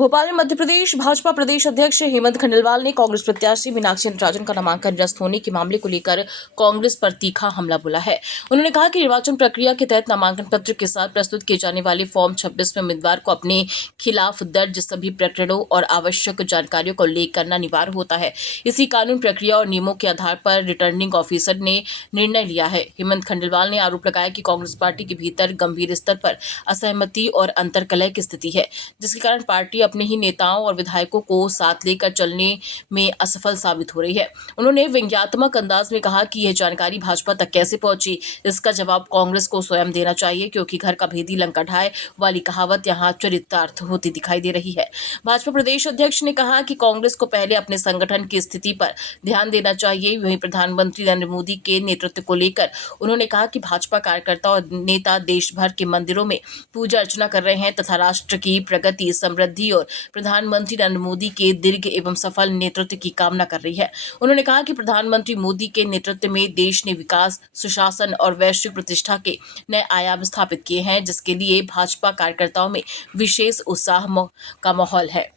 भोपाल में मध्य प्रदेश भाजपा प्रदेश अध्यक्ष हेमंत खंडेलवाल ने कांग्रेस प्रत्याशी मीनाक्षी नटराजन का नामांकन निरस्त होने के मामले को लेकर कांग्रेस पर तीखा हमला बोला है। उन्होंने कहा कि निर्वाचन प्रक्रिया के तहत नामांकन पत्र के साथ प्रस्तुत किए जाने वाले फॉर्म 26 में उम्मीदवार को अपने खिलाफ दर्ज सभी प्रकरणों और आवश्यक जानकारियों का उल्लेख करना अनिवार्य होता है। इसी कानून प्रक्रिया और नियमों के आधार पर रिटर्निंग ऑफिसर ने निर्णय लिया है। हेमंत खंडेलवाल ने आरोप लगाया कि कांग्रेस पार्टी के भीतर गंभीर स्तर पर असहमति और अंतर्कलह की स्थिति है, जिसके कारण पार्टी अपने ही नेताओं और विधायकों को साथ लेकर चलने में असफल साबित हो रही है। उन्होंने व्यंग्यात्मक अंदाज में कहा कि यह जानकारी भाजपा तक कैसे पहुंची, इसका जवाब कांग्रेस को स्वयं देना चाहिए, क्योंकि घर का भेदी लंका ढाए वाली कहावत यहां चरितार्थ होती दिखाई दे रही है। भाजपा प्रदेश अध्यक्ष ने कहा कि कांग्रेस को पहले अपने संगठन की स्थिति पर ध्यान देना चाहिए। वहीं प्रधानमंत्री नरेंद्र मोदी के नेतृत्व को लेकर उन्होंने कहा कि भाजपा कार्यकर्ता और नेता देश भर के मंदिरों में पूजा अर्चना कर रहे हैं तथा राष्ट्र की प्रगति, समृद्धि और प्रधानमंत्री नरेंद्र मोदी के दीर्घ एवं सफल नेतृत्व की कामना कर रही है। उन्होंने कहा कि प्रधानमंत्री मोदी के नेतृत्व में देश ने विकास, सुशासन और वैश्विक प्रतिष्ठा के नए आयाम स्थापित किए हैं, जिसके लिए भाजपा कार्यकर्ताओं में विशेष उत्साह का माहौल है।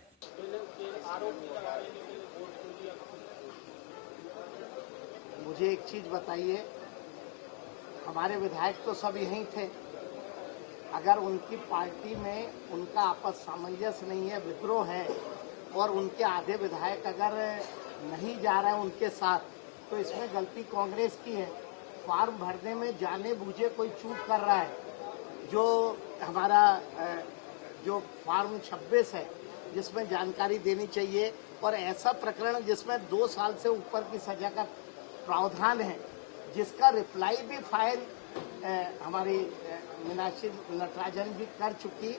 मुझे एक चीज बताइए, हमारे विधायक तो सब यहीं थे। अगर उनकी पार्टी में उनका आपस सामंजस्य नहीं है, विद्रोह है, और उनके आधे विधायक अगर नहीं जा रहे हैं उनके साथ, तो इसमें गलती कांग्रेस की है। फॉर्म भरने में जाने बूझे कोई चूक कर रहा है। जो हमारा जो फॉर्म 26 है, जिसमें जानकारी देनी चाहिए, और ऐसा प्रकरण जिसमें 2 साल से ऊपर की सजा का प्रावधान है, जिसका रिप्लाई भी फाइल हमारी मीनाक्षी नटराजन भी कर चुकी,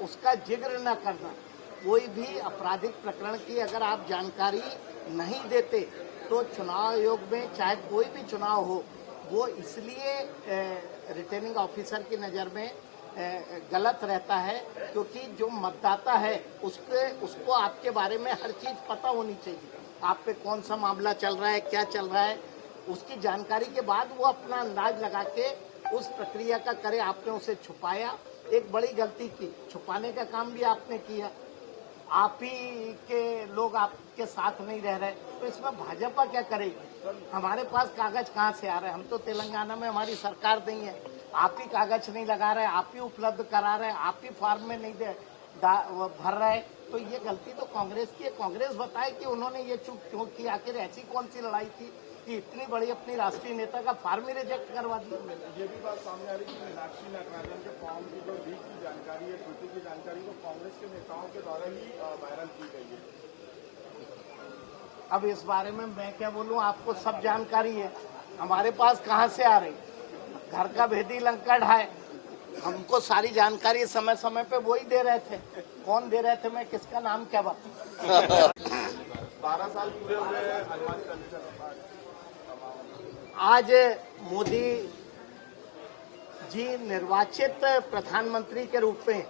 उसका जिक्र न करना, कोई भी आपराधिक प्रकरण की अगर आप जानकारी नहीं देते तो चुनाव आयोग में चाहे कोई भी चुनाव हो, वो इसलिए रिटर्निंग ऑफिसर की नज़र में गलत रहता है, क्योंकि जो मतदाता है उसको आपके बारे में हर चीज़ पता होनी चाहिए। आप पे कौन सा मामला चल रहा है, क्या चल रहा है, उसकी जानकारी के बाद वो अपना अंदाज लगा के उस प्रक्रिया का करे। आपने उसे छुपाया, एक बड़ी गलती की। छुपाने का काम भी आपने किया। आप ही के लोग आपके साथ नहीं रह रहे, तो इसमें भाजपा क्या करेगी? हमारे पास कागज कहाँ से आ रहे हैं? हम तो तेलंगाना में हमारी सरकार नहीं है, आप ही कागज नहीं लगा रहे, आप ही उपलब्ध करा रहे, आप ही फॉर्म में नहीं भर रहे। तो ये गलती तो कांग्रेस की है। कांग्रेस बताए कि उन्होंने ये चूक क्यों की। आखिर ऐसी कौन सी लड़ाई थी कि इतनी बड़ी अपनी राष्ट्रीय नेता का फॉर्म ही रिजेक्ट करवा दिया? ये भी बात सामने आ रही है कि मीनाक्षी नटराजन के फॉर्म की जो लीक की जानकारी है, त्रुटि की जानकारी, वो कांग्रेस के नेताओं के द्वारा ही वायरल की गई है। अब इस बारे में मैं क्या बोलूं, आपको सब जानकारी है। हमारे पास कहां से आ रही? घर का भेदी लंका ढाए। हमको सारी जानकारी समय समय पे वो ही दे रहे थे। कौन दे रहे थे, मैं किसका नाम क्या बताऊं? 12 साल पूरे हुए आज मोदी जी निर्वाचित प्रधानमंत्री के रूप में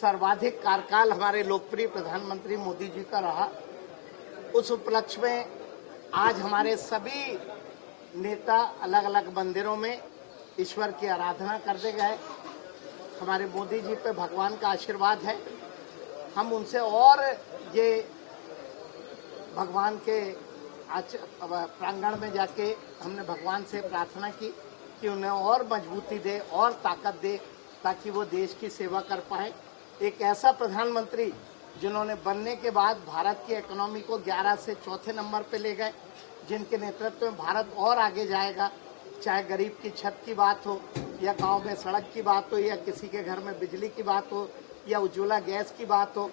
सर्वाधिक कार्यकाल हमारे लोकप्रिय प्रधानमंत्री मोदी जी का रहा। उस उपलक्ष्य में आज हमारे सभी नेता अलग अलग मंदिरों में ईश्वर की आराधना करते गए। हमारे मोदी जी पे भगवान का आशीर्वाद है। हम उनसे और ये भगवान के प्रांगण में जाके हमने भगवान से प्रार्थना की कि उन्हें और मजबूती दे और ताकत दे, ताकि वो देश की सेवा कर पाए। एक ऐसा प्रधानमंत्री जिन्होंने बनने के बाद भारत की इकोनॉमी को 11 से चौथे नंबर पे ले गए, जिनके नेतृत्व में भारत और आगे जाएगा। चाहे गरीब की छत की बात हो, या गांव में सड़क की बात हो, या किसी के घर में बिजली की बात हो, या उज्ज्वला गैस की बात हो,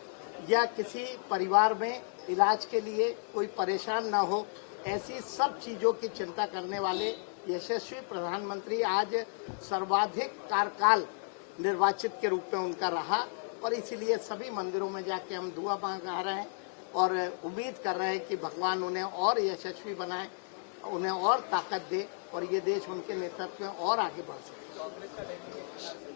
या किसी परिवार में इलाज के लिए कोई परेशान ना हो, ऐसी सब चीज़ों की चिंता करने वाले यशस्वी प्रधानमंत्री आज सर्वाधिक कार्यकाल निर्वाचित के रूप में उनका रहा। और इसीलिए सभी मंदिरों में जाके हम दुआ मांगा रहे हैं और उम्मीद कर रहे हैं कि भगवान उन्हें और यशस्वी बनाए, उन्हें और ताकत दे, और ये देश उनके नेतृत्व में और आगे बढ़ सके।